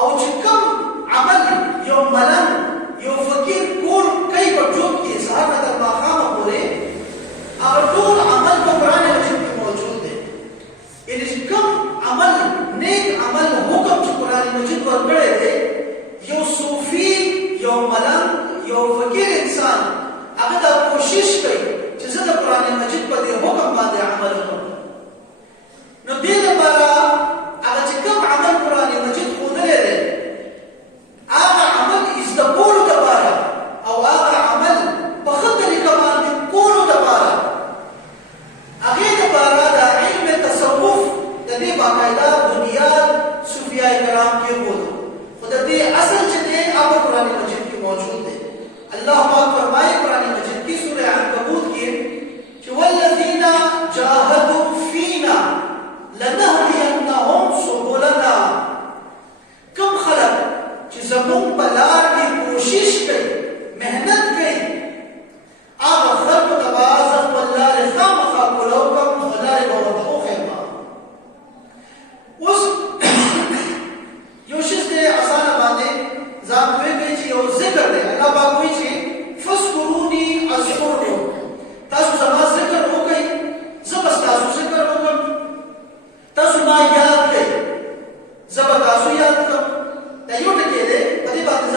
او چې کوم عمل یو ملن یو فقیر کول کوي په جوب کې سهار نه تر ماښامه پورې هغه ټول عمل په قرآن مجید کې موجود دی. یعنې چې کوم عمل نیک عمل حکم چې قرآن مجید ورکړی دی یو صوفي یو ملن یو فقیر انسان هغه دا کوشش کوي چې زه د قرآن مجید په دې حکم باندې عمل وکړم. نو دې لپاره هغه چې کوم عمل قرآن مجید ښودلی دی هغه عمل زده کولو دپاره او هغه عمل په ښه طریقه باندې کولو دپاره هغې دپاره د علم تصوف د دې باقاعده بنیاد صوفیای کرام کېښودو. خو د دې اصل چې دی هغه قرآن مجید کې موجود دی. الله پاک فرمایي قرآن مجید کې سورة عنکبوت کې چې والذین جاهدوا فینا لنهدینهم سبلنا. کوم خلک چې زموږ په لار کې کوشش کوي محنت کوي هغه خلکو ته به زه خپل لارې خامخا کولو کوم خو لارې به ورته وښیم. اوس یو شیز دی اسانه باندې ځان پوه کوي چې یو ذکر دی. الله پاک وایي چې فاذکروني اذکرکم. تاسو زما ذکر وکړئ زه به ستاسو ذکر وکړم. تاسو ما یاد کړئ زه به تاسو یاد کړم. دا یو ټکی دی په دې باندې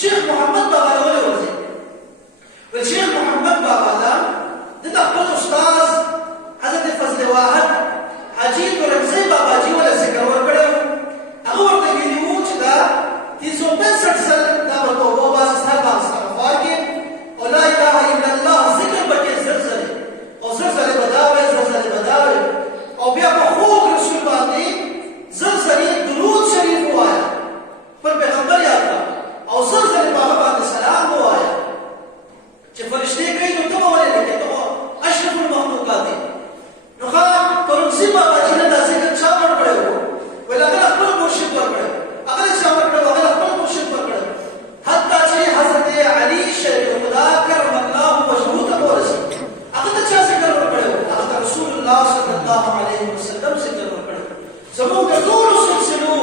شیخ محمد بابا له ولې ورځي؟ ول شیخ محمد بابا له د خپل استاد حضرت فضل واحد حاجی تورمزی بابا جی ولا ذکر ورکړو. هغه ورته ویلي وو چې دا 365 سال دا به توبه وباسي، هر بار استغفار کې او لا اله الا الله ذکر به کې زلزلې او زلزلې بداوي زلزلې بداوي او بیا په خوږ رسول باندې زلزلې درود شریف وایا، پر پیغمبر یاد او زلزلې په هغه باندې سلام وایا چې فرشتي کوي نو ته ولې نه کوي؟ اشرف المخلوقات دي. نو خا تورمزی بابا چې دا ذکر چا ورکړو؟ ول هغه خپل مرشد ورکړو، هغه چا ورکړو؟ هغه خپل مرشد ورکړو. حتی چې حضرت علی شریف خدا کرم الله وجهه ته ورسي، هغه چا ذکر ورکړو؟ هغه رسول الله صلی الله علیه وسلم ذکر ورکړو. زموږ د ټول سلسلو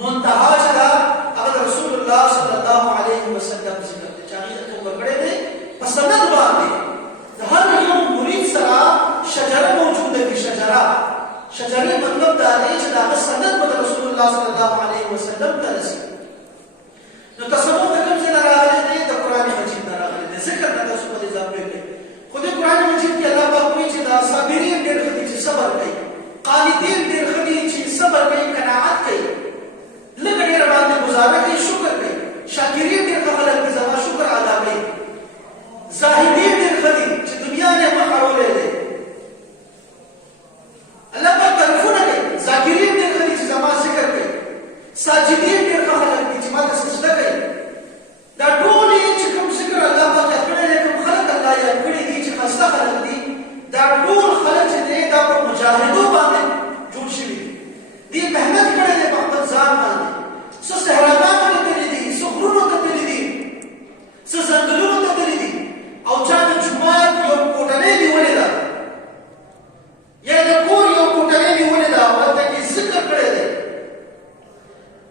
منتها چې دا هغه رسول الله صلی الله علیه وسلم ذکر چې هغه ته ورکړي دي په سند باندې. د هر یو مرید سره شجره موجوده وي. شجره مطلب دا دی چې دا سند په رسول الله صلی الله علیه وسلم ته رسي. نو تصوف د کوم ځای نه راغلی دی؟ د قرآن مجید نه راغلی دی. ذکر نه تاسو په اضافه کوي. خو د قرآن مجید کې الله پاک وایي چې دا صابرین ډېر ښه دي چې صبر کوي، قانتین ډېر ښه دي چې صبر کوي، قناعت کوي، لږ ډېر باندې گزاره کوي، شکر کوي. شاکرین ډېر ښه خلک دي، زما شکر ادا کوي. زاهدین ډېر ښه دي چې دنیا نه مخ اړولی دی، الله پاک تعریفونه کوي. ذاکرین ډېر ښه دي چې زما ذکر کوي. ساجدین ډېر ښه خلک دي چې ما ته سجده کوي. دا ټول چې کوم ذکر الله پاک یاد کړی دی، کوم خلک الله یاد کړي دي چې ښایسته خلک دي، دا ټول خلک چې دی دا په مجاهدو باندې جوړ شوي دي. دې محنت کړی دی په خپل ځان باندې. څه صحراګانو ته تللي دي، څه غرونو ته تللي دي، څه ځنګلونو ته تللي دي، او چا د جومات یو کوټنۍ نیولې ده، یا د کور یو کوټنۍ نیولې ده، هلته کې ذکر کړی دی،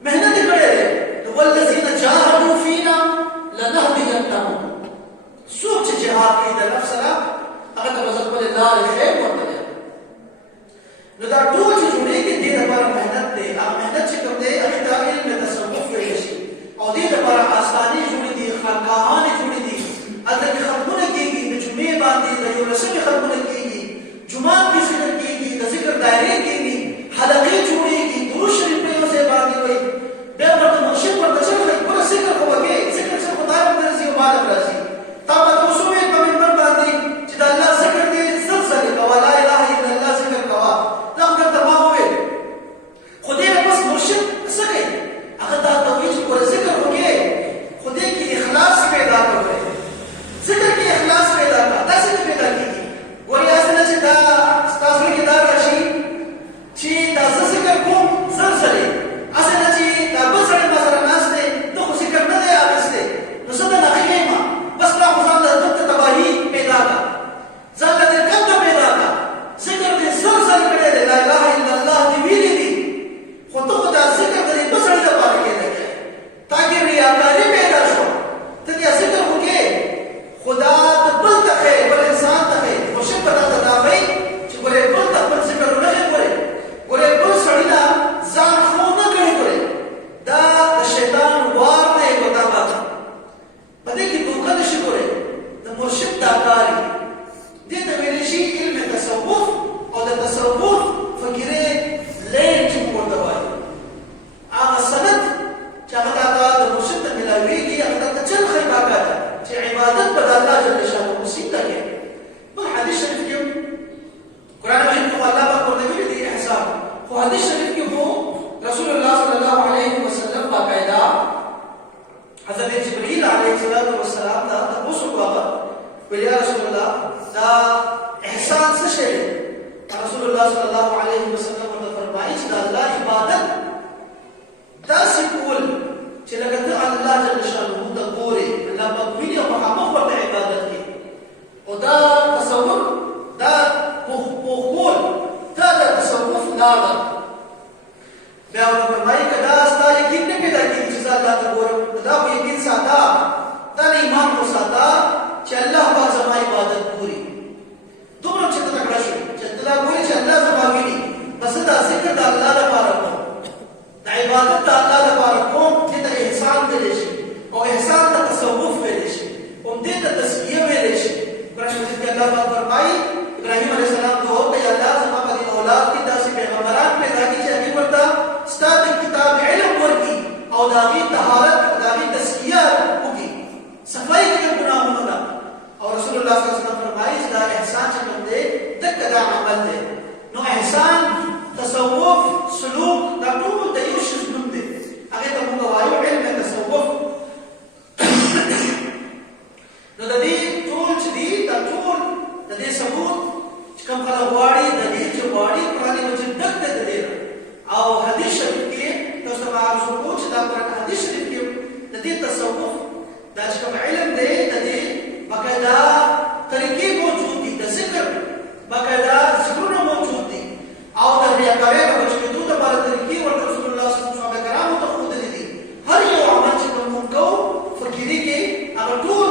محنت یې کړی دی. والذین جاهدوا فینا لنهدینهم. څوک چې جهاد کوي د نفس سره، هغه ته به زه خپلې لارې خیر ورکوم. نو دا ټول چې جوړېږي دې لپاره محنت دی. هغه محنت چې کوم دی هغې ته علم تصوف ویلی شي. او دې لپاره آستانې جوړې دي، خانقاهانې جوړې دي، هلته کې ختمونه کېږي، د جمعې باندې د 11 ختمونه کېږي، جومات کې ذکر کېږي، د ذکر دایرې کېږي، حلقې جوړېږي، درود شریف په یو ځای باندې وایي. بیا ورته مرشد ورته چل کوي، ګوره ذکر خو وکړې، ذکر چې خدای هم درځي او مال هم راځي. تا به ته اوس وویل په منبر باندې چې د الله ذکر دی، زلزلې کوه، لا اله الا الله ذکر کوه. دا خو درته ما وویل. خو دې نه بس مرشد څه کوي؟ هغه تا ته وایي چې ګوره ذکر وکړې، خو دې کې اخلاص پیدا کړئ. ذکر کې اخلاص پیدا کړه. دا څنګه پیدا کېږي؟ ګورې هسې نه چې دا ستا زړه کې دا راشي چې دا زه ذکر کوم زلزلې، هسې نه چې دا بل سړی ما سره ناست دی، ده خو ذکر نه دی اخیستی، نو زه درنه ښه یم، بس تا خو ځان له دلته تباهي پیدا کړه، ځان له دې کنده پیدا کړه. ذکر دې زلزل کړی دی، لا اله الا الله دې ویلي دي، خو ته خو دا ذکر د دې بل سړي لپاره کېدی کوې. تا کې ریاکاري پیدا شوه. ته دې ذکر وکړې، خو دا ته بل ته ښیې، بل انسان ته ښیې. مرشد به تا ته دا ښیي چې ګورې بل ته خپل ذکر ونه ښیې، ګورې بل سړي ته ځان ښه ونه کړې. ګورې دا د شیطان وار دی په تا باندې، په دې کې دوکه نه شي. ګورې د مرشد دا کار وي. دې ته ویلی شي علم تصوف، او د تصوف فقیرې لین چې موږ ورته وایو. هغه سند چې هغه تا د مرشد ته ملاوېږي، هغه تا ته چل ښیي باقاعده چې عبادت به د الله جل شانه څنګه کوي. بل حدیث شریف کې قرآن مجید کې الله پاک ورته ویلي دي احسان، خو حدیث شریف کې خو رسول الله صلی الله علیه وسلم باقاعده حضرت جبرئیل علیه السلام دا تپوس وکړه، ویل یا رسول الله دا احسان څه شی دی؟ رسول الله صلی الله علیه وسلم ورته فرمایي چې د الله عبادت داسې کول چې لکه ته الله جل شانه ته ګورې، الله پاک ویني او مخامخ ورته عبادت کوي. او دا تصور، دا پوښول، دا د تصوف لار ده. بیا ورته فرمایي که دا ستا یقین نه پیدا کېږي چې زه الله ته ګورم، نو دا خو یقین ساته، دا نه ایمان خو ساته چې الله پاک زما عبادت ګوري. دومره چې ته تکړه شوې چې ته دا ګورې چې الله زما ویني، بس دا ذکر د الله لپاره کوم، د عبادت د الله لپاره کوم، دې ته احسان ویلی شي. طهارت د هغې تزکیه وکړي، صفایي کړي ګناهونو نه. او رسول الله صلی الله علیه وسلم فرمایي چې دا احسان چې کوم دی دقه دا عمل دی. نو احسان، تصوف، سلوک دا ټول د یو شي نوم دی، هغې ته موږ وایو علم تصوف. نو د دې ټول چې دي دا ټول د دې ثبوت چې کوم خلک غواړي د دې چې غواړي قرآن مجید ډک دی د دې او حدیث شریف کې تاسو ته عرض وکړو چې دا قرآن حدیث شریف کې د دې تصوف دا چې کوم علم دی د دې باقاعده طریقې موجود دي، د ذکر باقاعده ذکرونه موجود دي او د ریاکارۍ د بچ کېدو لپاره طریقې ورته رسول الله صلی الله علیه وسلم صحابه کرامو ته ښودلي دي. هر یو عمل چې کوم موږ کوو فقیري کې هغه ټول